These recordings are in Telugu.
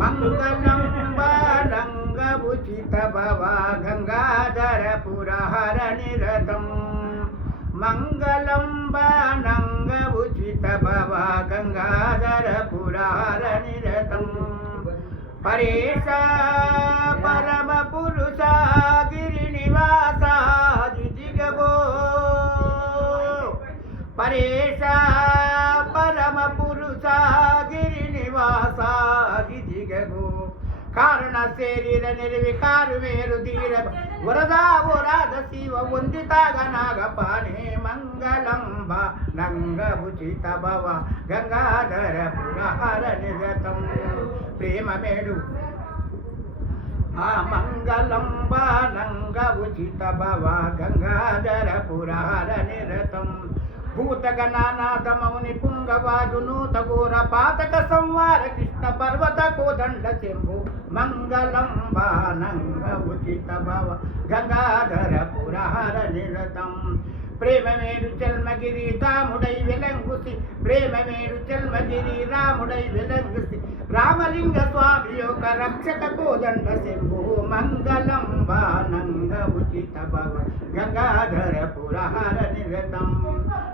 మంగళం బాలంగభుజిత భవ గంగాధర పురహర నిరతం మంగళం బాలంగభుజిత భవ గంగాధర పురహర నిరతం పరేశ పరమ పురుష గిరి నివాస దిగో పరేశ పరమ పురుష గిరి నివాస దిగో కారణ శరీర నిర్వికారు వేరు ధీర వరదా వరాద శివ వందితాగ నాగపాణే మంగళం నంగభుజిత భవ గంగాధర పురహర నిరతం ప్రేమ మేడు ఆ మంగళం నంగభుజిత భవ గంగాధర పురహర నిరతం భూతగణానాథ మౌని పుంగవాజు నూత ఘోర పాతక సంవార కృష్ణ పర్వత కోదండ శంభు మంగళం నంగభుజిత భవ గంగాధర పురహర నిరతం ప్రేమమేరు చల్మగిరి రాముడై వెలంగుసి ప్రేమమేరు చల్మగిరి రాముడై వెలంగుసి రామలింగ స్వామి యొక్క రక్షక కోదండ శంభు మంగళం నంగభుజిత భవ గంగాధర పురహర నిరతం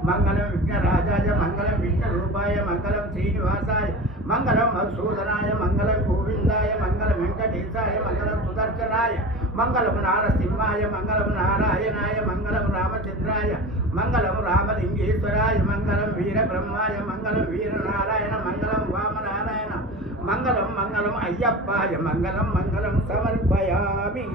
మంగళం విఘ్నరాజాయ మంగళం విష్ణురూపాయ మంగళం శ్రీనివాసాయ మంగళం మధుసూదనాయ మంగళం గోవిందాయ మంగళం వెంకటేశాయ మంగళం సుదర్శనాయ మంగళం నారసింహాయ మంగళం నారాయణాయ మంగళం రామచంద్రాయ మంగళం రామలింగేశ్వరాయ మంగళం వీరబ్రహ్మాయ మంగళం వీరనారాయణ మంగళం వామనారాయణ మంగళం మంగళం అయ్యప్పాయ మంగళం మంగళం సమర్పయామి.